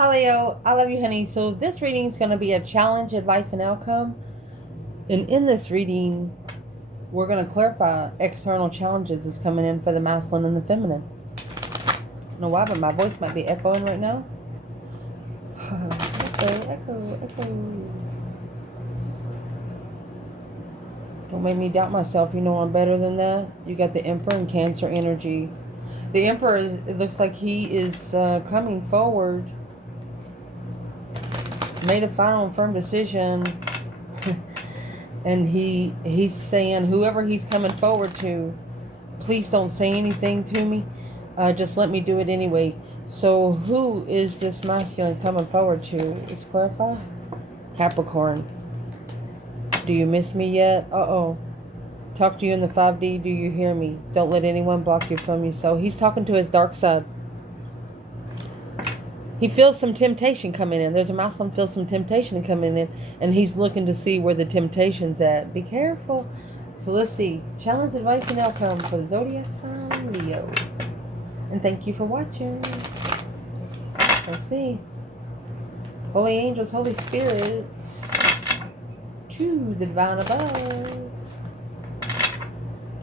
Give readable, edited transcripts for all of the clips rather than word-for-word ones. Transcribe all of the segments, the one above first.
Hi Leo, I love you, honey. So this reading is going to be a challenge, advice, and outcome. And in this reading, we're going to clarify external challenges is coming in for the masculine and the feminine. I don't know why, but my voice might be echoing right now. Echo. Don't make me doubt myself. You know I'm better than that. You got the Emperor and Cancer energy. The Emperor it looks like he is coming forward. Made a final and firm decision. And he's saying, whoever he's coming forward to, please don't say anything to me. Just let me do it anyway. So who is this masculine coming forward to? Let's clarify. Capricorn. Do you miss me yet? Uh-oh. Talk to you in the 5D. Do you hear me? Don't let anyone block you from you. So he's talking to his dark side. He feels some temptation coming in. There's a masculine feels some temptation coming in. And he's looking to see where the temptation's at. Be careful. So let's see. Challenge, advice, and outcome for the zodiac sign Leo. And thank you for watching. Let's see. Holy angels, Holy spirits. To the divine above.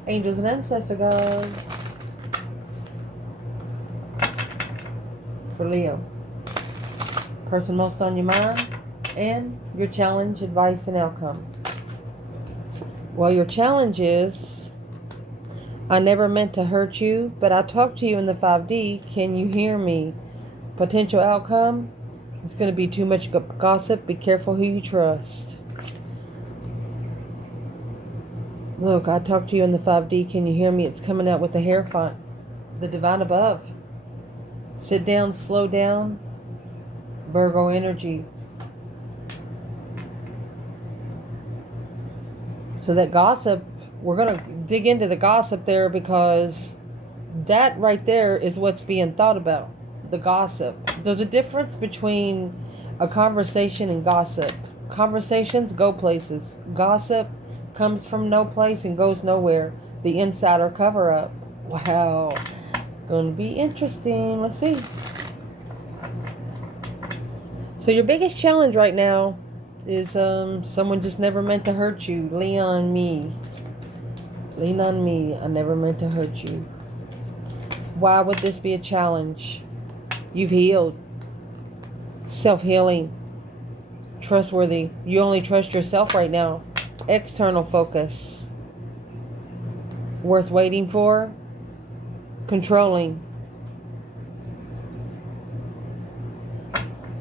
Angels and ancestor gods. For Leo. Person most on your mind. And your challenge, advice, and outcome. Well, your challenge is, I never meant to hurt you, but I talked to you in the 5D. Can you hear me? Potential outcome, it's going to be too much gossip. Be careful who you trust. Look, I talked to you in the 5D. Can you hear me? It's coming out with the Hierophant, the divine above. Sit down, slow down. Virgo energy. So that gossip, we're going to dig into the gossip there, because that right there is what's being thought about. The gossip. There's a difference between a conversation and gossip. Conversations go places. Gossip comes from no place and goes nowhere. The insider cover up. Wow. Going to be interesting. Let's see. So your biggest challenge right now is someone just never meant to hurt you. Lean on me. Lean on me. I never meant to hurt you. Why would this be a challenge? You've healed. Self-healing. Trustworthy. You only trust yourself right now. External focus. Worth waiting for. Controlling.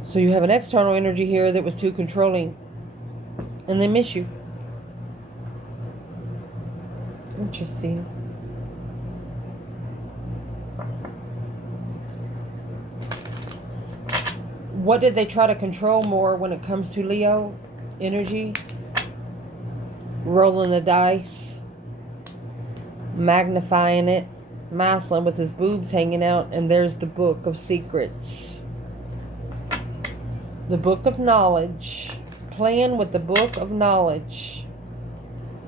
So you have an external energy here that was too controlling. And they miss you. Interesting. What did they try to control more when it comes to Leo energy? Rolling the dice. Magnifying it. Masculine with his boobs hanging out. And there's the book of secrets. The book of knowledge. Playing with the book of knowledge.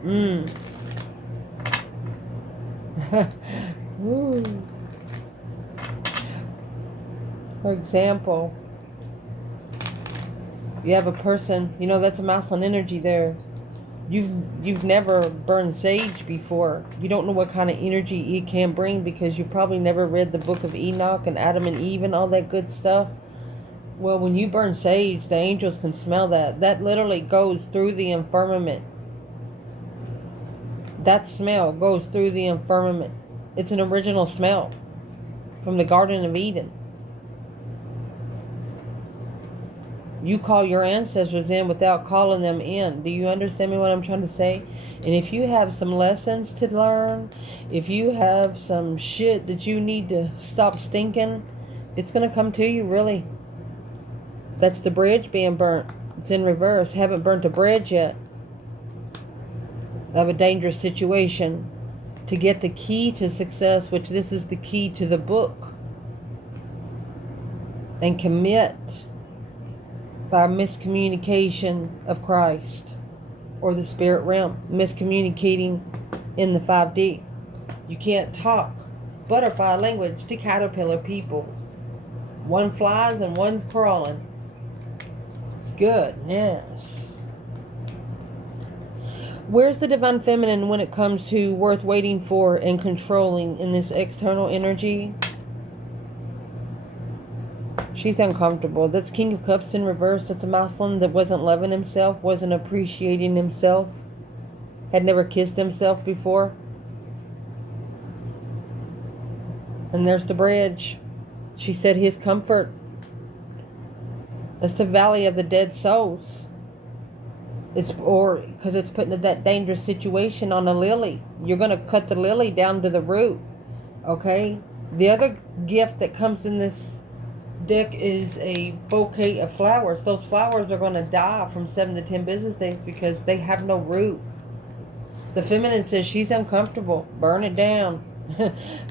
Ooh. For example, you have a person, that's a masculine energy there. You've never burned sage before. You don't know what kind of energy it can bring, because you probably never read the book of Enoch and Adam and Eve and all that good stuff. Well, when you burn sage, the angels can smell that. That literally goes through the firmament. That smell goes through the firmament. It's an original smell from the Garden of Eden. You call your ancestors in without calling them in. Do you understand me what I'm trying to say? And if you have some lessons to learn, if you have some shit that you need to stop stinking, it's going to come to you, really. That's the bridge being burnt. It's in reverse. Haven't burnt a bridge yet of a dangerous situation to get the key to success, which this is the key to the book. And commit by miscommunication of Christ or the spirit realm. Miscommunicating in the 5D. You can't talk butterfly language to caterpillar people. One flies and one's crawling. Goodness. Where's the divine feminine when it comes to worth waiting for and controlling in this external energy? She's uncomfortable. That's King of Cups in reverse. That's a masculine that wasn't loving himself, wasn't appreciating himself, had never kissed himself before. And there's the bridge. She said his comfort. That's the valley of the dead souls. It's because it's putting that dangerous situation on a lily. You're going to cut the lily down to the root. Okay? The other gift that comes in this deck is a bouquet of flowers. Those flowers are going to die from 7 to 10 business days because they have no root. The feminine says she's uncomfortable. Burn it down.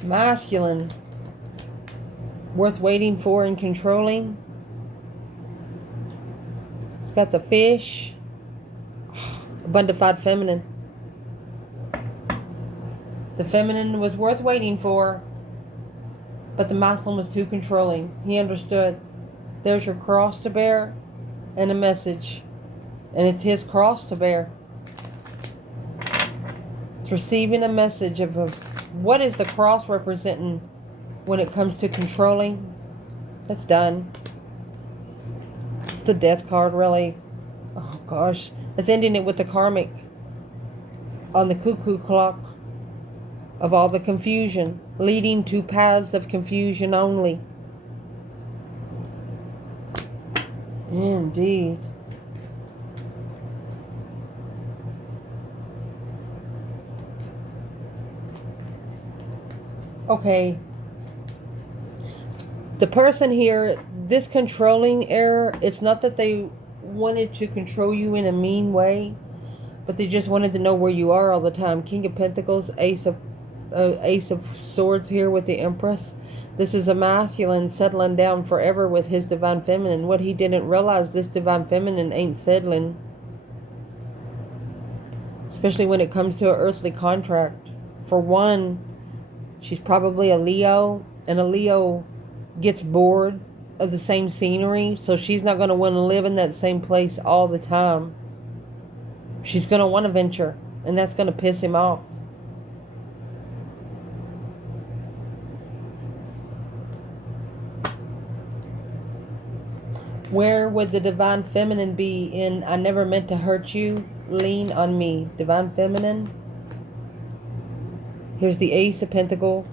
Masculine. Worth waiting for and controlling. It's got the fish. Abundified feminine. The feminine was worth waiting for, but the masculine was too controlling. He understood. There's your cross to bear and a message. And it's his cross to bear. It's receiving a message of what is the cross representing when it comes to controlling. That's done. It's the death card, really. Oh, gosh. It's ending it with the karmic on the cuckoo clock of all the confusion, leading to paths of confusion only. Indeed. Okay. The person here, this controlling error, it's not that they wanted to control you in a mean way, but they just wanted to know where you are all the time. King of Pentacles, Ace of Swords here with the Empress. This is a masculine settling down forever with his divine feminine. What he didn't realize, this divine feminine ain't settling. Especially when it comes to an earthly contract. For one, she's probably a Leo, and a Leo gets bored of the same scenery, so she's not going to want to live in that same place all the time. She's going to want to venture, and that's going to piss him off. Where would the divine feminine be in I never meant to hurt you? Lean on me. Divine feminine. Here's the Ace of Pentacles.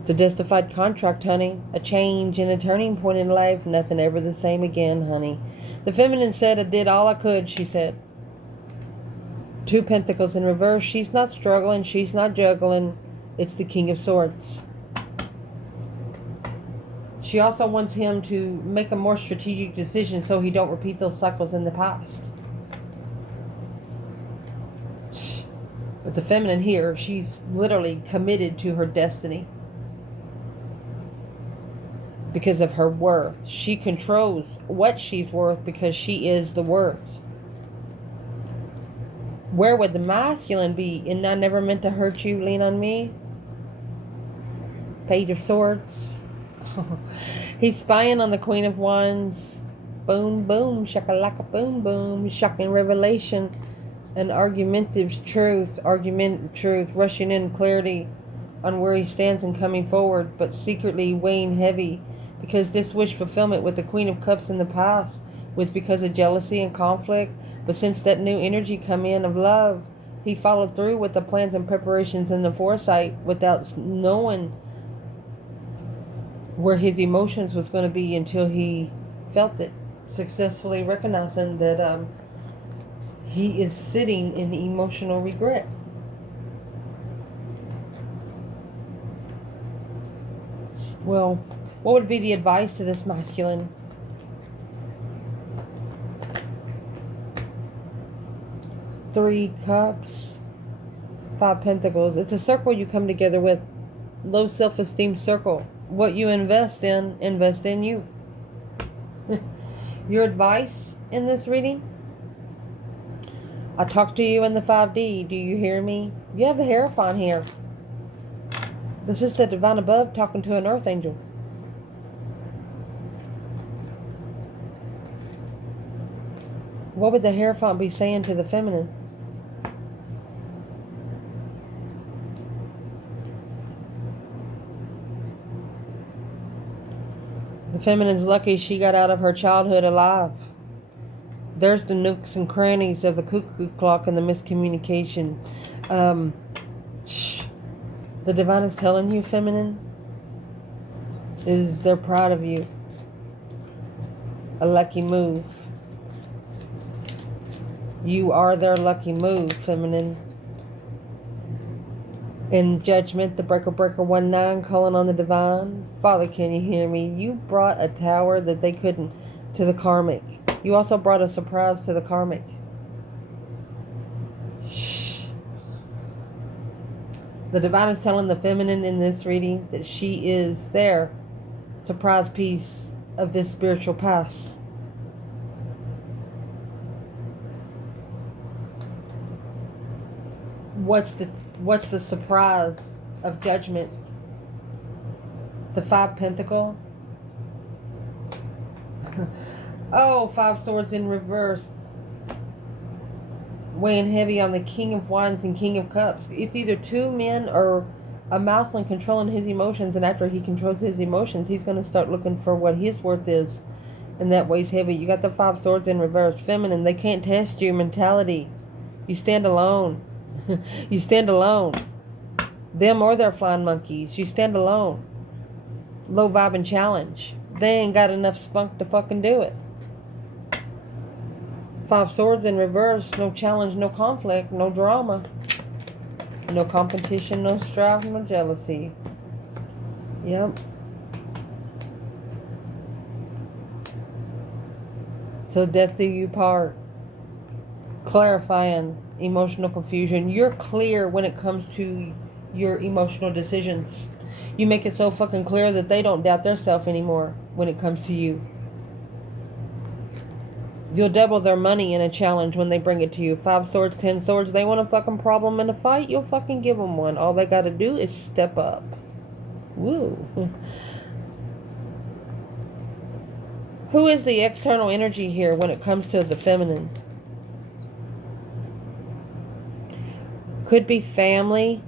It's a justified contract, honey. A change and a turning point in life. Nothing ever the same again, honey. The feminine said, I did all I could, she said. 2 Pentacles in reverse. She's not struggling. She's not juggling. It's the King of Swords. She also wants him to make a more strategic decision so he don't repeat those cycles in the past. But the feminine here, she's literally committed to her destiny. Because of her worth. She controls what she's worth because she is the worth. Where would the masculine be in I never meant to hurt you? Lean on me. Page of Swords. He's spying on the Queen of Wands. Boom, boom, shakalaka, boom, boom. Shocking revelation. An argumentative truth. Rushing in clarity on where he stands and coming forward, but secretly weighing heavy. Because this wish fulfillment with the Queen of Cups in the past was because of jealousy and conflict. But since that new energy come in of love, he followed through with the plans and preparations and the foresight without knowing where his emotions was going to be until he felt it. Successfully recognizing that he is sitting in emotional regret. Well, what would be the advice to this masculine? Three Cups, 5 Pentacles. It's a circle you come together with. Low self-esteem circle. What you invest in you. Your advice in this reading? I talk to you in the 5D. Do you hear me? You have the Hierophant here. This is the divine above talking to an earth angel. What would the Hierophant be saying to the feminine? The feminine's lucky she got out of her childhood alive. There's the nooks and crannies of the cuckoo clock and the miscommunication. The divine is telling you, feminine, is they're proud of you. A lucky move. You are their lucky move, feminine. In Judgment, the Breaker 19 calling on the divine. Father, can you hear me? You brought a tower that they couldn't to the karmic. You also brought a surprise to the karmic. Shh. The divine is telling the feminine in this reading that she is their surprise piece of this spiritual past. What's the surprise of Judgment? The 5 Pentacle. Oh, 5 Swords in reverse. Weighing heavy on the King of Wands and King of Cups. It's either 2 men or a masculine controlling his emotions, and after he controls his emotions, he's going to start looking for what his worth is, and that weighs heavy. You got the 5 Swords in reverse. Feminine, they can't test your mentality. You stand alone. You stand alone. Them or their flying monkeys. You stand alone. Low vibe and challenge. They ain't got enough spunk to fucking do it. 5 Swords in reverse. No challenge, no conflict, no drama. No competition, no strife, no jealousy. Yep. Till death do you part. Clarifying emotional confusion. You're clear when it comes to your emotional decisions. You make it so fucking clear that they don't doubt their self anymore when it comes to you. You'll double their money in a challenge when they bring it to you. 5 Swords, 10 Swords. They want a fucking problem in a fight. You'll fucking give them one. All they got to do is step up. Woo. Who is the external energy here when it comes to the feminine? Could be family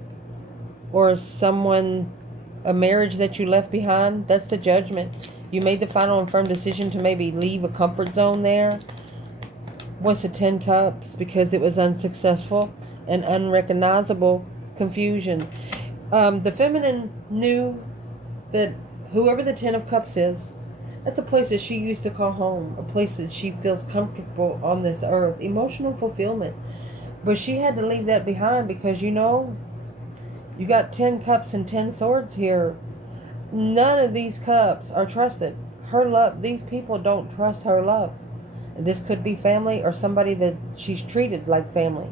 or someone, a marriage that you left behind. That's the Judgment. You made the final and firm decision to maybe leave a comfort zone there. What's the 10 Cups? Because it was unsuccessful and unrecognizable confusion. The feminine knew that whoever the 10 of Cups is, that's a place that she used to call home. A place that she feels comfortable on this earth. Emotional fulfillment. But she had to leave that behind because, you know, you got 10 Cups and 10 Swords here. None of these cups are trusted. Her love, these people don't trust her love. This could be family or somebody that she's treated like family.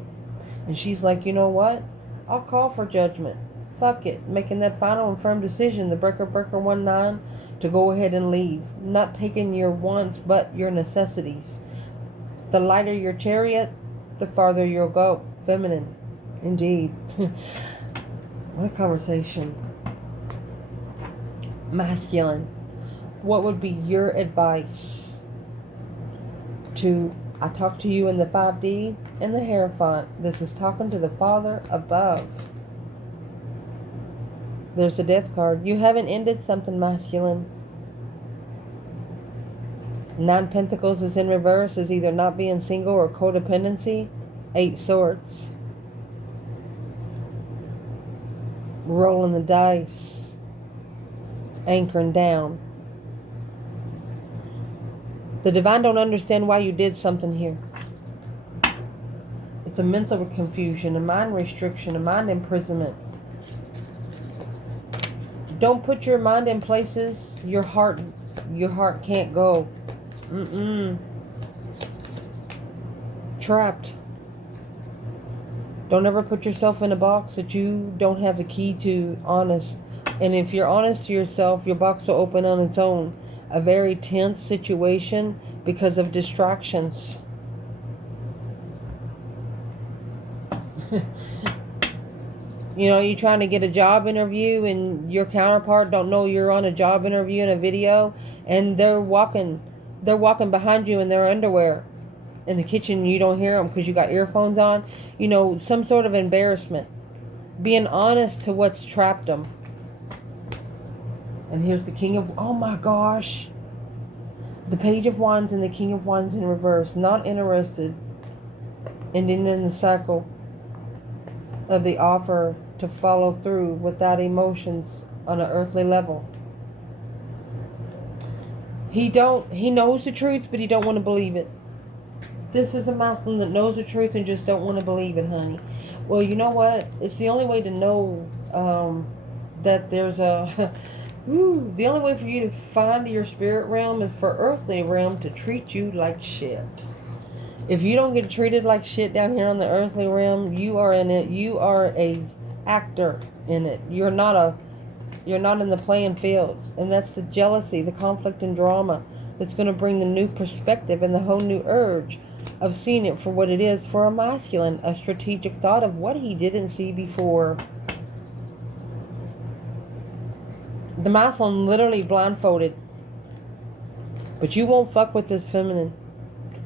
And she's like, you know what? I'll call for judgment. Fuck it. Making that final and firm decision, the Breaker 19, to go ahead and leave. Not taking your wants, but your necessities. The lighter your chariot, the farther you'll go. Feminine. Indeed. What a conversation. Masculine. What would be your advice to, I talk to you in the 5D and the Hierophant. This is talking to the Father above. There's a Death card. You haven't ended something, masculine. 9 Pentacles is in reverse, is either not being single or codependency. 8 Swords. Rolling the dice. Anchoring down. The divine don't understand why you did something here. It's a mental confusion, a mind restriction, a mind imprisonment. Don't put your mind in places your heart can't go. Trapped. Don't ever put yourself in a box that you don't have the key to. Honest. And if you're honest to yourself, your box will open on its own. A very tense situation because of distractions. You know, you're trying to get a job interview and your counterpart don't know you're on a job interview in a video, and they're walking behind you in their underwear in the kitchen and you don't hear them because you got earphones on. You know, some sort of embarrassment. Being honest to what's trapped them. And here's the King of... Oh my gosh. The Page of Wands and the King of Wands in reverse. Not interested. Ending in the cycle of the offer to follow through without emotions on an earthly level. He knows the truth, but he don't want to believe it. This is a masculine that knows the truth and just don't want to believe it, honey. Well, you know what? It's the only way to know that there's a... the only way for you to find your spirit realm is for earthly realm to treat you like shit. If you don't get treated like shit down here on the earthly realm, you are in it. You are a actor in it. You're not in the playing field. And that's the jealousy, the conflict and drama that's going to bring the new perspective and the whole new urge of seeing it for what it is for a masculine, a strategic thought of what he didn't see before. The masculine literally blindfolded. But you won't fuck with this feminine.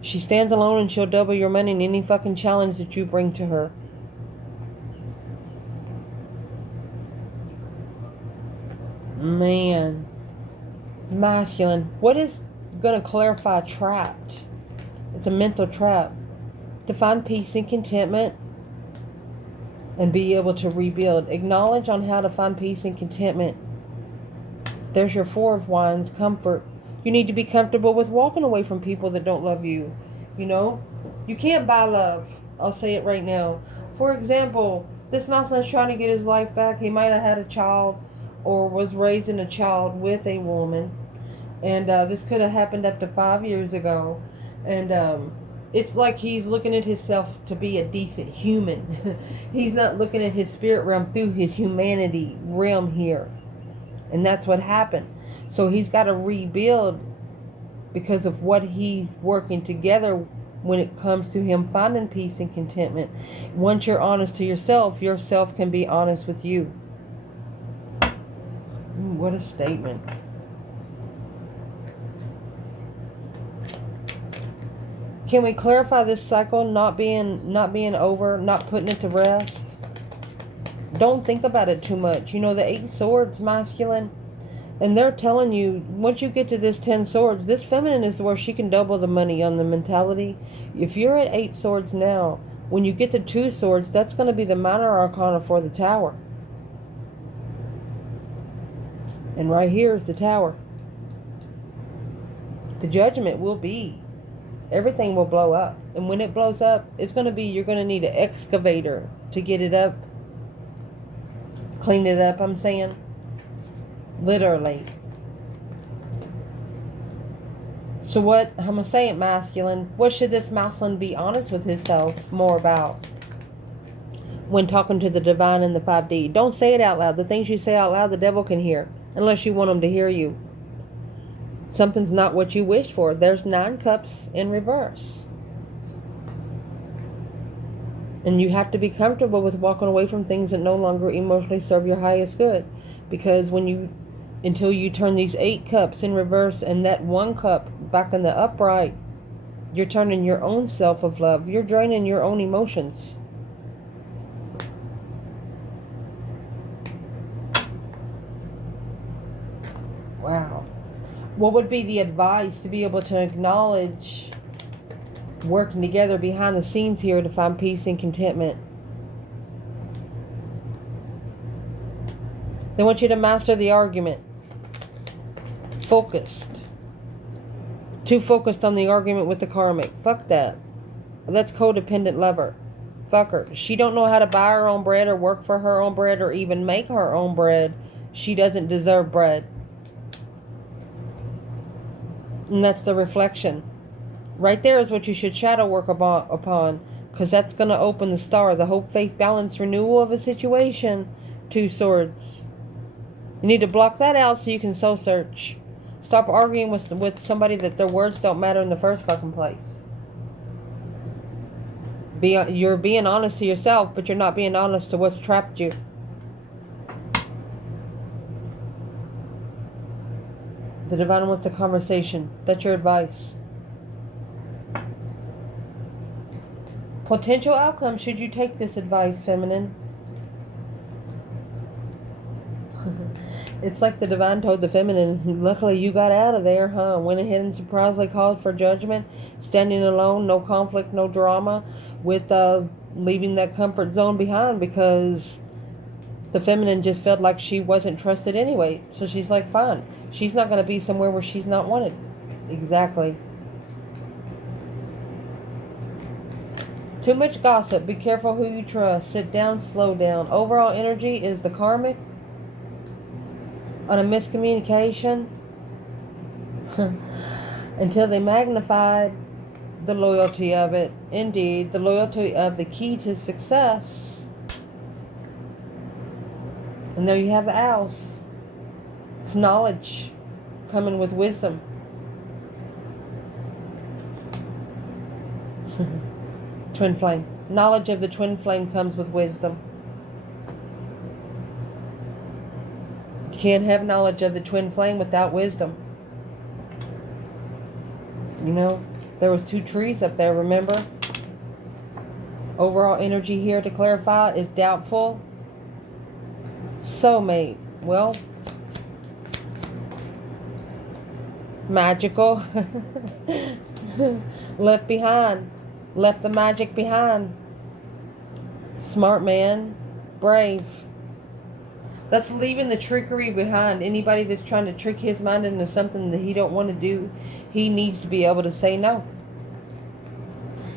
She stands alone and she'll double your money in any fucking challenge that you bring to her. Man. Masculine. What is going to clarify trapped? It's a mental trap. To find peace and contentment and be able to rebuild. Acknowledge on how to find peace and contentment. There's your Four of Wands, comfort. You need to be comfortable with walking away from people that don't love you. You know? You can't buy love. I'll say it right now. For example, this masculine is trying to get his life back. He might have had a child or was raising a child with a woman. And this could have happened up to 5 years ago. And it's like he's looking at himself to be a decent human. He's not looking at his spirit realm through his humanity realm here. And that's what happened. So he's got to rebuild because of what he's working together when it comes to him finding peace and contentment. Once you're honest to yourself can be honest with you. What a statement. Can we clarify this cycle not being over, not putting it to rest? Don't think about it too much. You know, the 8 Swords, masculine, and they're telling you, once you get to this 10 Swords, this feminine is where she can double the money on the mentality. If you're at 8 Swords now, when you get to 2 Swords, that's going to be the minor arcana for the Tower. And right here is the Tower. The Judgment will be. Everything will blow up. And when it blows up, it's going to be, you're going to need an excavator to get it up. Clean it up, I'm saying. Literally. So what, I'm going to say it, masculine. What should this masculine be honest with himself more about when talking to the divine in the 5D? Don't say it out loud. The things you say out loud, the devil can hear. Unless you want him to hear you. Something's not what you wish for. There's 9 cups in reverse. And you have to be comfortable with walking away from things that no longer emotionally serve your highest good. Because until you turn these 8 cups in reverse and that 1 cup back in the upright, you're turning your own self of love. You're draining your own emotions. Wow. What would be the advice to be able to acknowledge working together behind the scenes here to find peace and contentment? They want you to master the argument. Focused. Too focused on the argument with the karmic. Fuck that. That's codependent lover. Fuck her. She don't know how to buy her own bread or work for her own bread or even make her own bread. She doesn't deserve bread. And that's the reflection. Right there is what you should shadow work upon. Because that's going to open the star. The hope, faith, balance, renewal of a situation. 2 Swords. You need to block that out so you can soul search. Stop arguing with somebody that their words don't matter in the first fucking place. You're being honest to yourself, but you're not being honest to what's trapped you. The divine wants a conversation. That's your advice. Potential outcome should you take this advice, feminine. It's like the divine told the feminine, luckily you got out of there, huh? Went ahead and surprisingly called for judgment, standing alone, no conflict, no drama, with leaving that comfort zone behind, because the feminine just felt like she wasn't trusted anyway. So she's like, fine. She's not going to be somewhere where she's not wanted. Exactly. Too much gossip. Be careful who you trust. Sit down, slow down. Overall energy is the karmic on a miscommunication until they magnified the loyalty of it. Indeed, the loyalty of the key to success. And there you have the owls. It's knowledge coming with wisdom. Twin flame. Knowledge of the twin flame comes with wisdom. You can't have knowledge of the twin flame without wisdom. You know, there was 2 trees up there, remember? Overall energy here, to clarify, is doubtful. Soulmate. Well, magical. Left behind. Left the magic behind. Smart man. Brave. That's leaving the trickery behind. Anybody that's trying to trick his mind into something that he don't want to do, he needs to be able to say no.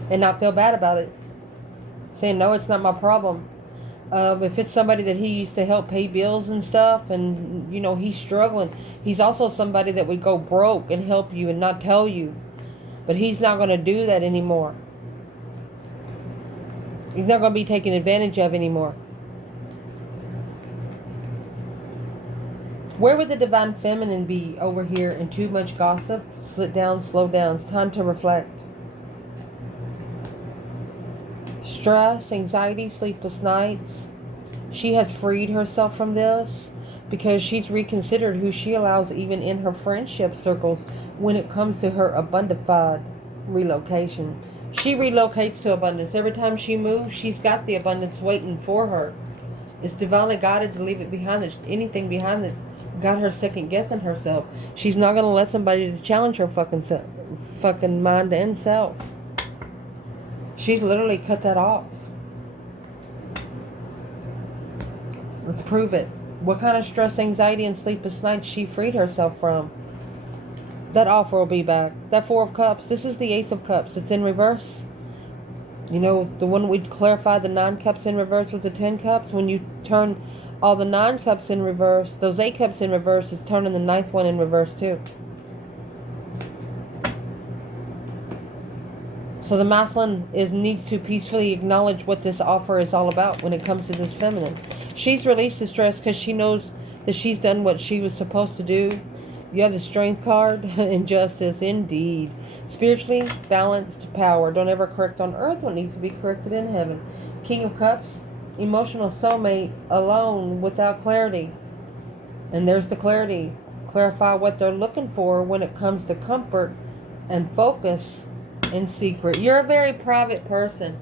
And not feel bad about it. Saying, no, it's not my problem. If it's somebody that he used to help pay bills and stuff, and, you know, he's struggling. He's also somebody that would go broke and help you and not tell you. But he's not going to do that anymore. He's not going to be taken advantage of anymore. Where would the divine feminine be over here in too much gossip? Sit down, slow down. It's time to reflect. Stress, anxiety, sleepless nights. She has freed herself from this because she's reconsidered who she allows even in her friendship circles when it comes to her abundified relocation. She relocates to abundance. Every time she moves, she's got the abundance waiting for her. It's divinely guided to leave it behind. There's anything behind that's got her second guessing herself. She's not going to let somebody to challenge her fucking mind and self. She's literally cut that off. Let's prove it. What kind of stress, anxiety, and sleepless nights she freed herself from? That offer will be back. That 4 of Cups. This is the Ace of Cups. It's in reverse. You know, the one we clarified, the 9 Cups in reverse with the 10 Cups. When you turn all the 9 Cups in reverse, those 8 Cups in reverse is turning the 9th one in reverse too. So the masculine needs to peacefully acknowledge what this offer is all about when it comes to this feminine. She's released the stress because she knows that she's done what she was supposed to do. You have the Strength card and Justice, indeed. Spiritually balanced power. Don't ever correct on earth what needs to be corrected in heaven. King of Cups, emotional soulmate, alone, without clarity. And there's the clarity. Clarify what they're looking for when it comes to comfort and focus in secret. You're a very private person.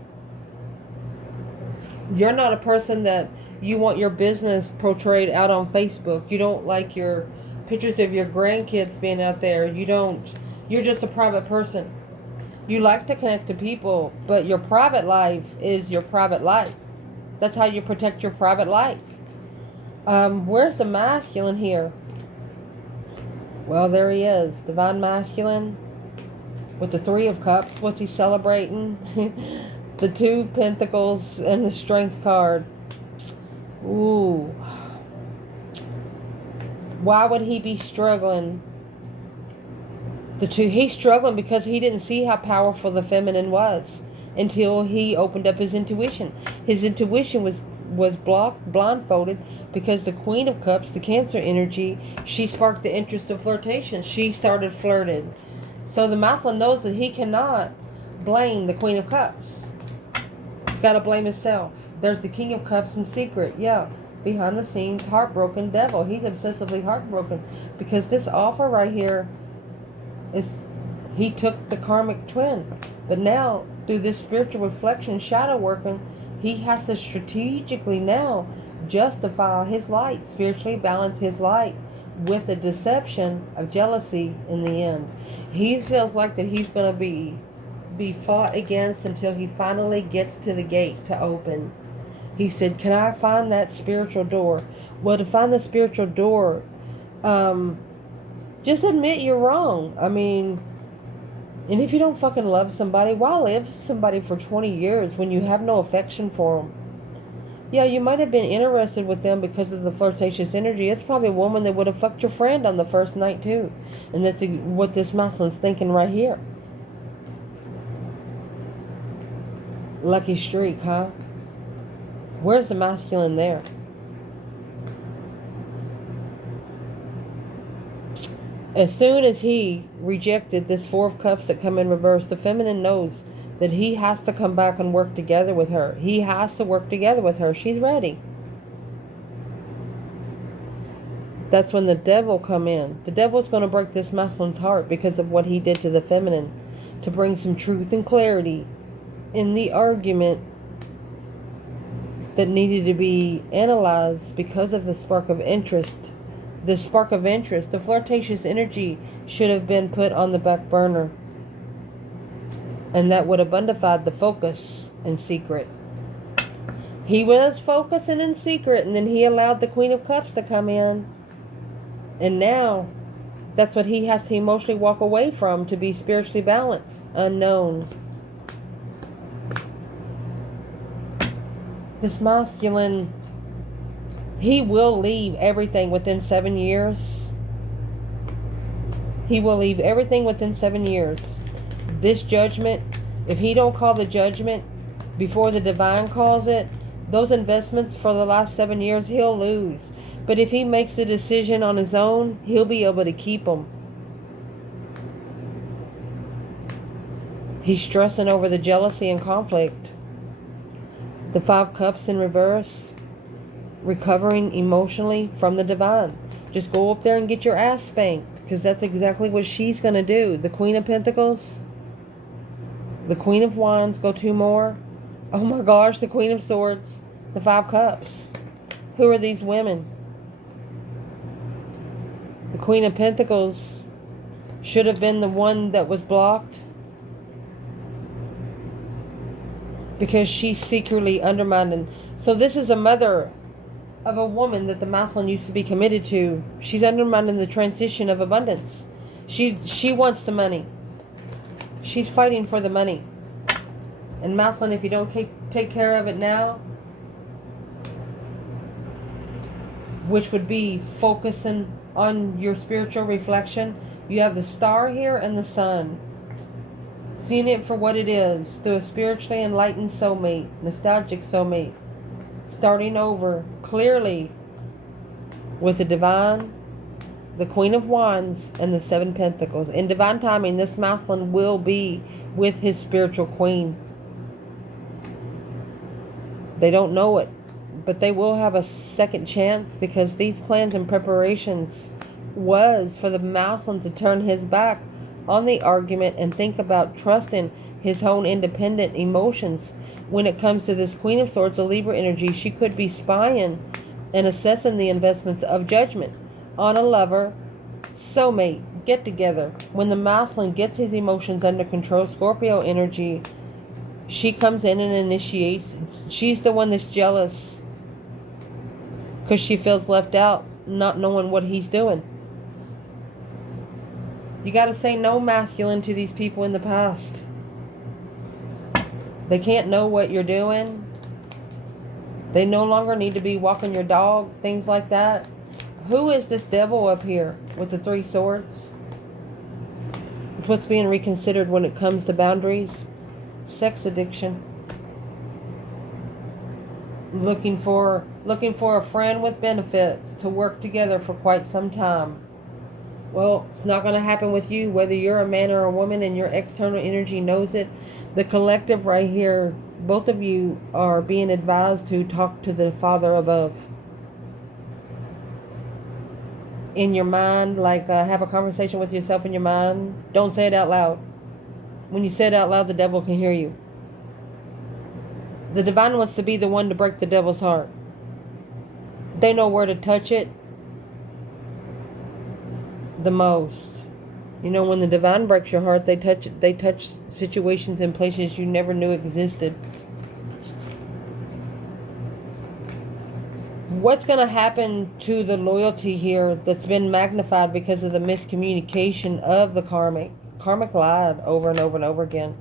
You're not a person that you want your business portrayed out on Facebook. You don't like your pictures of your grandkids being out there. You're just a private person. You like to connect to people, but your private life is your private life. That's how you protect your private life. Where's the masculine here? Well, there he is. Divine masculine with the 3 of Cups. What's he celebrating? The 2 Pentacles and the Strength card. Ooh. Why would he be struggling? He's struggling because he didn't see how powerful the feminine was until he opened up his intuition. His intuition was blindfolded because the Queen of Cups, the Cancer energy, she sparked the interest of flirtation. She started flirting. So the masculine knows that he cannot blame the Queen of Cups. He's got to blame himself. There's the King of Cups in secret. Yeah. behind the scenes heartbroken devil. He's obsessively heartbroken because this offer right here is, he took the karmic twin. But now, through this spiritual reflection, shadow working, he has to strategically now justify his light, spiritually balance his light with the deception of jealousy in the end. He feels like that he's going to be fought against until he finally gets to the gate to open. He said, can I find that spiritual door? Well, to find the spiritual door, just admit you're wrong. I mean, and if you don't fucking love somebody, why live somebody for 20 years when you have no affection for them? Yeah, you might have been interested with them because of the flirtatious energy. It's probably a woman that would have fucked your friend on the first night too. And that's what this masculine's thinking right here. Lucky streak, huh? Where's the masculine there? As soon as he rejected this Four of Cups that come in reverse, the feminine knows that he has to come back and work together with her. He has to work together with her. She's ready. That's when the devil come in. The devil's going to break this masculine's heart because of what he did to the feminine, to bring some truth and clarity in the argument that needed to be analyzed because of the spark of interest. The spark of interest, the flirtatious energy should have been put on the back burner. And that would have undified the focus in secret. He was focusing in secret, and then he allowed the Queen of Cups to come in. And now, that's what he has to emotionally walk away from to be spiritually balanced. Unknown. This masculine, he will leave everything within 7 years. He will leave everything within 7 years. This judgment, if he don't call the judgment before the divine calls it, those investments for the last 7 years, he'll lose. But if he makes the decision on his own, he'll be able to keep them. He's stressing over the jealousy and conflict. The Five Cups in reverse, recovering emotionally from the divine. Just go up there and get your ass spanked, because that's exactly what she's going to do. The Queen of Pentacles, the Queen of Wands, go two more. Oh my gosh, the Queen of Swords, the Five Cups. Who are these women? The Queen of Pentacles should have been the one that was blocked, because she's secretly undermining. So this is a mother of a woman that the masculine used to be committed to. She's undermining the transition of abundance. She wants the money. She's fighting for the money. And masculine, if you don't take care of it now, which would be focusing on your spiritual reflection, you have the star here and the sun. Seeing it for what it is, through a spiritually enlightened soulmate, nostalgic soulmate, starting over clearly with the divine, the Queen of Wands, and the Seven Pentacles. In divine timing, this masculine will be with his spiritual queen. They don't know it, but they will have a second chance, because these plans and preparations was for the masculine to turn his back on the argument and think about trusting his own independent emotions. When it comes to this Queen of Swords, a Libra energy, she could be spying and assessing the investments of judgment on a lover, soulmate, get together. When the masculine gets his emotions under control, Scorpio energy, she comes in and initiates. She's the one that's jealous because she feels left out, not knowing what he's doing. You got to say no, masculine, to these people in the past. They can't know what you're doing. They no longer need to be walking your dog, things like that. Who is this devil up here with the Three Swords? It's what's being reconsidered when it comes to boundaries. Sex addiction. Looking for a friend with benefits to work together for quite some time. Well, it's not going to happen with you, whether you're a man or a woman, and your external energy knows it. The collective right here, both of you are being advised to talk to the Father above. in your mind, like have a conversation with yourself in your mind. Don't say it out loud. When you say it out loud, the devil can hear you. The divine wants to be the one to break the devil's heart. They know where to touch it the most. You know, when the divine breaks your heart, they touch situations and places you never knew existed. What's going to happen to the loyalty here that's been magnified because of the miscommunication of the karmic? Karmic lied over and over and over again.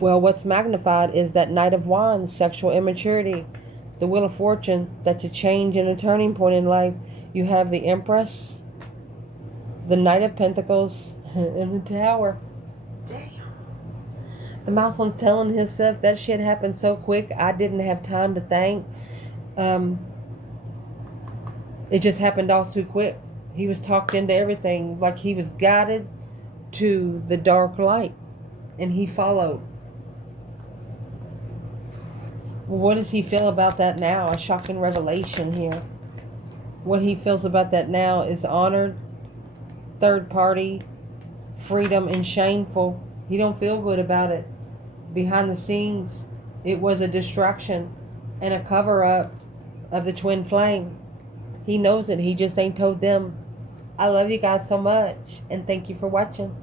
Well, what's magnified is that Knight of Wands, sexual immaturity, the Wheel of Fortune, that's a change and a turning point in life. You have the Empress, the Knight of Pentacles, and the Tower. Damn. The Mouseland's telling himself that shit happened so quick, I didn't have time to think. It just happened all too quick. He was talked into everything, like he was guided to the dark light, and he followed. Well, what does he feel about that now? A shocking revelation here. What he feels about that now is honored, third party, freedom, and shameful. He don't feel good about it. Behind the scenes, it was a distraction and a cover-up of the twin flame. He knows it. He just ain't told them. I love you guys so much, and thank you for watching.